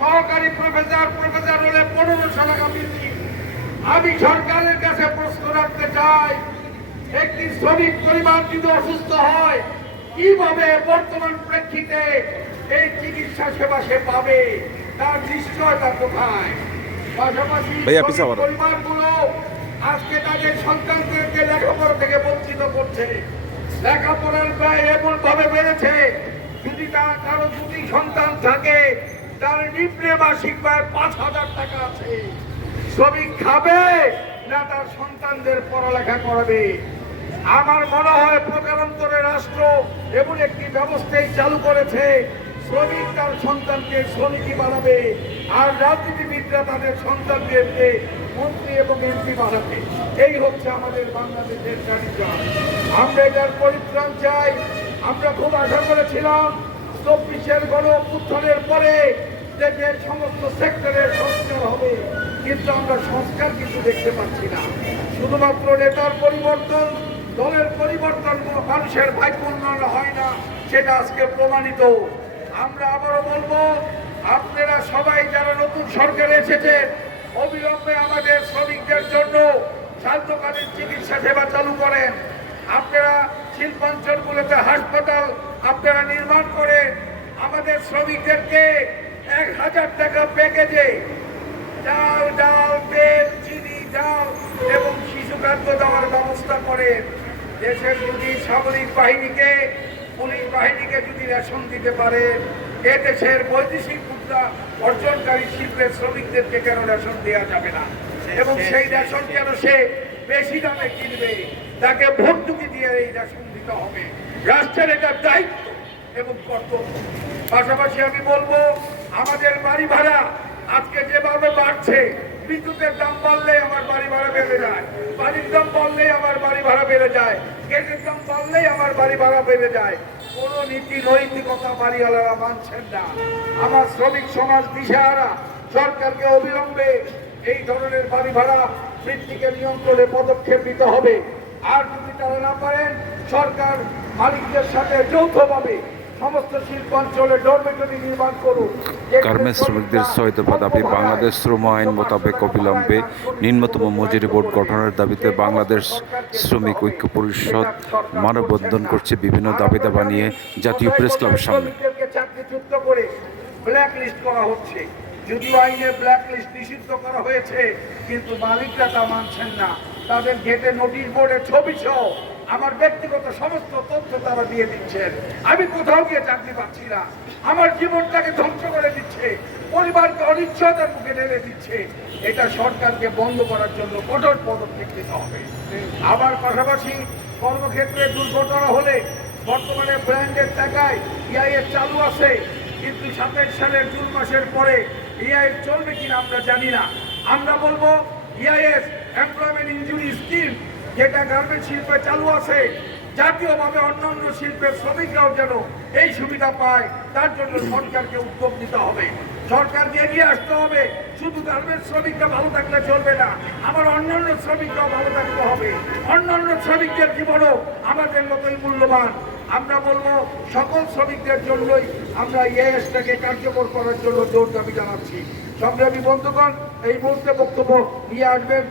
সহকারী প্রফেসর হলে 1500 টাকা বৃদ্ধি। আমি সরকারের কাছে প্রশ্ন রাখতে চাই, একটি শ্রমিক পরিবার যদি অসুস্থ হয় কিভাবে বর্তমান প্রেক্ষিতে এই চিকিৎসা সেবা সে পাবে, তার নিশ্চয়তা কোথায়? পাশাপাশি পরিবারগুলো আজকে তাদের সন্তানদেরকে লেখাপড়া থেকে বঞ্চিত করছে। লেখাপড়ার ব্যয় এমন ভাবে বেড়েছে, যদি তার কারো দুটি সন্তান থাকে তার নিম্নে মাসিক ব্যয় 5000 টাকা আছে। শ্রমিক খাবে না তার সন্তানদের পড়ালেখা করাবে? আমার মনে হয় প্রকারান্তরে রাষ্ট্র এমন একটি ব্যবস্থাই চালু করেছে, শ্রমিক তার সন্তানকে শ্রমিকই বানাবে আর রাজনীতিবিদরা তাদের সন্তানদেরকে মন্ত্রী এবং এমপি বানাবে। এই হচ্ছে আমাদের বাংলাদেশের কারিগর। আমরা এটার পরিত্রাণ চাই। আমরা খুব আশা করেছিলাম 24-এর গণ অভ্যুত্থানের পরে দেশের সমস্ত সেক্টরের সংস্কার হবে, কিন্তু আমরা সংস্কার কিন্তু দেখতে পাচ্ছি না। শুধুমাত্র নেতার পরিবর্তন, দলের পরিবর্তন, মানুষের ভাগ্য উন্নয়ন হয় না, সেটা আজকে প্রমাণিত। আমরা আবারও বলবো, আপনারা সবাই যারা নতুন সরকারে এসেছেন, অবিলম্বে আমাদের শ্রমিকদের জন্য সান্ধ্যকালীন চিকিৎসা সেবা চালু করেন। আপনারা শিল্পাঞ্চলগুলোতে হাসপাতাল আপনারা নির্মাণ করে আমাদের শ্রমিকদেরকে 1000 টাকা প্যাকেজে চাল, ডাল, তেল, চিনি, ডাল এবং শিশু খাদ্য দেওয়ার ব্যবস্থা করেন। দেশের যদি সামরিক বাহিনীকে, পুলিশ বাহিনীকে যদি রেশন দিতে পারে, এ দেশের বৈদেশিক মুদ্রা অর্জনকারী শিল্পের শ্রমিকদেরকে কেন রেশন দেওয়া যাবে না? এবং সেই রেশন কেন সে বেশি দামে কিনবে? তাকে ভর্তুকি দিয়ে এই রেশন দিতে হবে। রাষ্ট্রের এটা দায়িত্ব এবং কর্তব্য। পাশাপাশি আমি বলবো, আমাদের বাড়ি ভাড়া আজকে যেভাবে বাড়ছে, বিদ্যুতের দাম বাড়লে আমার বাড়ি ভাড়া বেড়ে যায়, বাড়ির দাম বাড়লেই আমার বাড়ি ভাড়া বেড়ে যায়, গ্যাসের দাম বাড়লেই আমার বাড়ি ভাড়া বেড়ে যায়। কোন নীতি নৈতিকতা বাড়িওয়ালারা মানছেন না। আমার শ্রমিক সমাজ দিশেহারা। সরকারকে অবিলম্বে এই ধরনের বাড়ি ভাড়া বৃদ্ধিকে নিয়ন্ত্রণে পদক্ষেপ নিতে হবে। আর যদি তারা না পারেন, সরকার মালিকদের সাথে যৌথভাবে সমস্ত শিল্পাঞ্চলে ডরমেটরি নির্মাণ করুন। গার্মেন্টস শ্রমিকদের 6 দফা দাবি। বাংলাদেশ শ্রম আইন মোতাবেক অবিলম্বে নিম্নতম মজুরি বোর্ড গঠনের দাবিতে বাংলাদেশ শ্রমিক ঐক্য পরিষদ মানববন্ধন করছে বিভিন্ন দাবি দাবা নিয়ে জাতীয় প্রেস ক্লাবের সামনে। চাকরিচ্যুত করে ব্ল্যাক লিস্ট করা হচ্ছে। যদিও আইনে ব্ল্যাক লিস্ট নিষিদ্ধ করা হয়েছে, কিন্তু মালিকরা তা মানছেন না। তাদের গেটে নোটিশ বোর্ডে ছবি সহ আমার ব্যক্তিগত সমস্ত তথ্য তারা দিয়ে দিচ্ছেন। আমি কোথাও গিয়ে চাকরি পাচ্ছি না, আমার জীবনটাকে ধ্বংস করে দিচ্ছে, পরিবারকে অনিশ্চয়তার মুখে ঢেলে দিচ্ছে। এটা সরকারকে বন্ধ করার জন্য কঠোর পদক্ষেপ নিতে হবে। আবার পাশাপাশি কর্মক্ষেত্রে দুর্ঘটনা হলে বর্তমানে ব্র্যান্ডের টাকায় ইআইএস চালু আছে, কিন্তু 27 সালের জুন মাসের পরে ইআইএস চলবে কিনা আমরা জানি না। আমরা বলবো, ইআইএস এমপ্লয়মেন্ট ইনজুরি স্কিম যেটা গার্মেন্টস শিল্পে চালু আছে, জাতীয়ভাবে অন্যান্য শিল্পের শ্রমিকরাও যেন এই সুবিধা পায়, তার জন্য সরকারকে উদ্যোগ নিতে হবে। সরকারকে এগিয়ে আসতে হবে। শুধু গার্মেন্টস শ্রমিকরা ভালো থাকলে চলবে না, আমার অন্যান্য শ্রমিকরাও ভালো থাকতে হবে। অন্যান্য শ্রমিকদের জীবনও আমাদের মতোই মূল্যবান। আমরা বলবো, সকল শ্রমিকদের জন্যই আমরা ইএসটাকে কার্যকর করার জন্য জোর দাবি জানাচ্ছি। সংগ্রামী বন্ধুগণ, এই মুহূর্তে বক্তব্য নিয়ে আসবেন